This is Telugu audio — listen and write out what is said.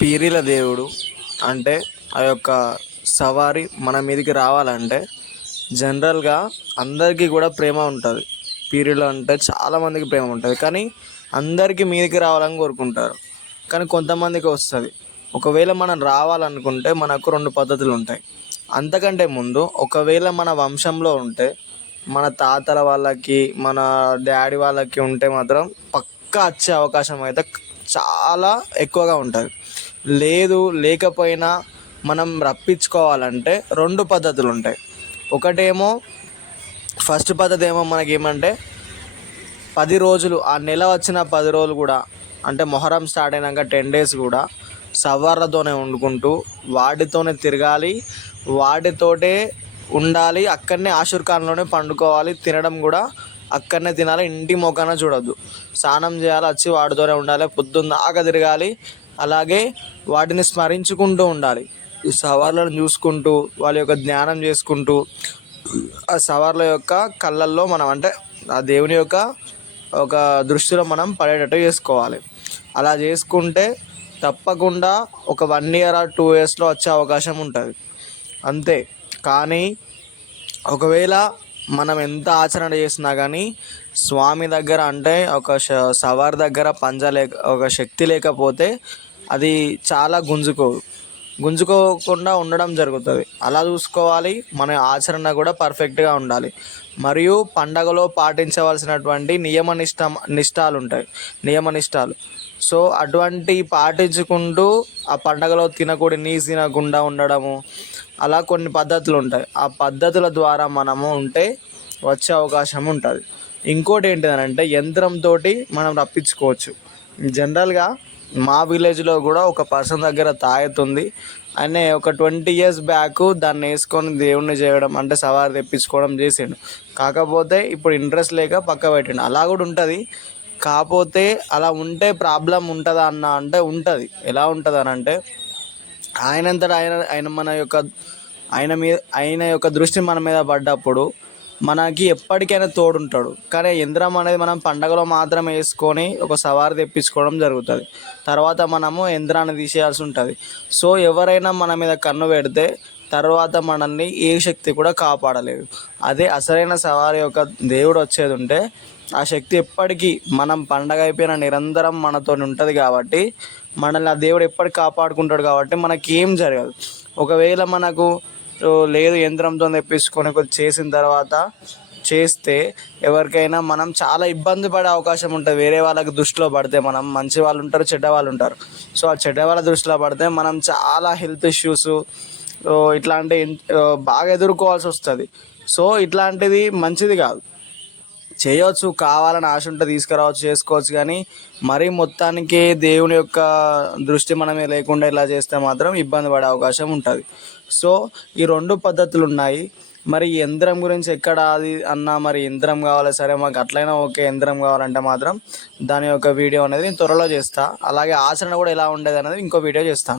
పీరీల దేవుడు అంటే ఆ యొక్క సవారి మన మీదకి రావాలంటే జనరల్గా అందరికీ కూడా ప్రేమ ఉంటుంది. పీరీలు అంటే చాలామందికి ప్రేమ ఉంటుంది. కానీ అందరికీ మీదకి రావాలని కోరుకుంటారు. కానీ కొంతమందికి వస్తుంది. ఒకవేళ మనం రావాలనుకుంటే మనకు రెండు పద్ధతులు ఉంటాయి. అంతకంటే ముందు ఒకవేళ మన వంశంలో ఉంటే మన తాతల వాళ్ళకి మన డాడీ వాళ్ళకి ఉంటే మాత్రం పక్కా వచ్చే అవకాశం అయితే చాలా ఎక్కువగా ఉంటుంది. లేదు లేకపోయినా మనం రప్పించుకోవాలంటే రెండు పద్ధతులు ఉంటాయి ఒకటేమో ఫస్ట్ పద్ధతి ఏమో మనకి ఏమంటే పది రోజులు ఆ నెల వచ్చిన పది రోజులు కూడా అంటే మొహరం స్టార్ట్ అయినాక టెన్ డేస్ కూడా సవార్లతోనే వండుకుంటూ వాటితోనే తిరగాలి వాటితోటే ఉండాలి అక్కడనే ఆషుర్ఖాన్లోనే పండుకోవాలి తినడం కూడా అక్కడనే తినాలి ఇంటి మొఖాన చూడొద్దు. స్నానం చేయాలి వచ్చి వాటితోనే ఉండాలి పొద్దున్న దాకా తిరగాలి అలాగే వాటిని స్మరించుకుంటూ ఉండాలి. ఈ సవార్లను చూసుకుంటూ వాళ్ళ యొక్క ధ్యానం చేసుకుంటూ ఆ సవార్ల యొక్క కళ్ళల్లో మనం అంటే ఆ దేవుని యొక్క ఒక దృష్టిలో మనం పడేటట్టు చేసుకోవాలి. అలా చేసుకుంటే తప్పకుండా ఒక వన్ ఇయర్ ఆర్ టూ ఇయర్స్లో వచ్చే అవకాశం ఉంటుంది. అంతే. కానీ ఒకవేళ మనం ఎంత ఆచరణ చేసినా కానీ స్వామి దగ్గర అంటే ఒక సవార్ దగ్గర పంజ లేక ఒక శక్తి లేకపోతే అది చాలా గుంజుకో గుంజుకోకుండా ఉండడం జరుగుతుంది. అలా చూసుకోవాలి మన ఆచరణ కూడా పర్ఫెక్ట్గా ఉండాలి. మరియు పండగలో పాటించవలసినటువంటి నియమ నిష్ట నిష్టాలు ఉంటాయి నియమ నిష్టాలు సో అటువంటి పాటించుకుంటూ ఆ పండగలో తినకూడని నీసు తినకుండా ఉండడము అలా కొన్ని పద్ధతులు ఉంటాయి ఆ పద్ధతుల ద్వారా మనము ఉంటే వచ్చే అవకాశం ఉంటుంది. ఇంకోటి ఏంటిదనంటే యంత్రంతో మనం రప్పించుకోవచ్చు. జనరల్గా మా విలేజ్లో కూడా ఒక పర్సన్ దగ్గర తాగుతుంది. ఆయన ఒక ట్వంటీ ఇయర్స్ బ్యాక్ దాన్ని వేసుకొని దేవుణ్ణి చేయడం అంటే సవారి తెప్పించుకోవడం చేసిండు. కాకపోతే ఇప్పుడు ఇంట్రెస్ట్ లేక పక్క పెట్టిండు. అలా కూడా ఉంటుంది. కాకపోతే అలా ఉంటే ప్రాబ్లం ఉంటుందా అన్న అంటే ఉంటుంది. ఎలా ఉంటుంది అని అంటే ఆయనంతటా ఆయన ఆయన మన యొక్క ఆయన మీద ఆయన యొక్క దృష్టి మన మీద పడ్డప్పుడు మనకి ఎప్పటికైనా తోడుంటాడు. కానీ యంత్రం అనేది మనం పండగలో మాత్రమే వేసుకొని ఒక సవారి తెప్పించుకోవడం జరుగుతుంది. తర్వాత మనము యంత్రాన్ని తీసేయాల్సి ఉంటుంది. సో ఎవరైనా మన మీద కన్ను పెడితే తర్వాత మనల్ని ఏ శక్తి కూడా కాపాడలేదు. అదే అసలైన సవారి యొక్క దేవుడు వచ్చేది ఉంటే ఆ శక్తి ఎప్పటికీ మనం పండగ అయిపోయిన నిరంతరం మనతో ఉంటుంది కాబట్టి మనల్ని ఆ దేవుడు ఎప్పటికి కాపాడుకుంటాడు కాబట్టి మనకి ఏం జరగదు. ఒకవేళ మనకు లేదు యంత్రంతో తెప్పించుకొని కొంచెం చేసిన తర్వాత చేస్తే ఎవరికైనా మనం చాలా ఇబ్బంది పడే అవకాశం ఉంటుంది. వేరే వాళ్ళకి దృష్టిలో పడితే మనం మంచి వాళ్ళు ఉంటారు చెడ్డ వాళ్ళు ఉంటారు. సో ఆ చెడ్డ వాళ్ళ దృష్టిలో పడితే మనం చాలా హెల్త్ ఇష్యూస్ ఇట్లాంటి బాగా ఎదుర్కోవాల్సి వస్తుంది. సో ఇట్లాంటిది మంచిది కాదు. చేయవచ్చు కావాలని ఆశ ఉంటే తీసుకురావచ్చు చేసుకోవచ్చు కానీ మరీ మొత్తానికి దేవుని యొక్క దృష్టి మనమే లేకుండా ఇలా చేస్తే మాత్రం ఇబ్బంది పడే అవకాశం ఉంటుంది. సో ఈ రెండు పద్ధతులు ఉన్నాయి మరి యంత్రం గురించి ఎక్కడ అది అన్నా మరి యంత్రం కావాలి సరే మాకు అట్లయినా ఓకే యంత్రం కావాలంటే మాత్రం దాని యొక్క వీడియో అనేది నేను త్వరలో చేస్తాను అలాగే ఆచరణ కూడా ఎలా ఉండేది అనేది ఇంకో వీడియో చేస్తాను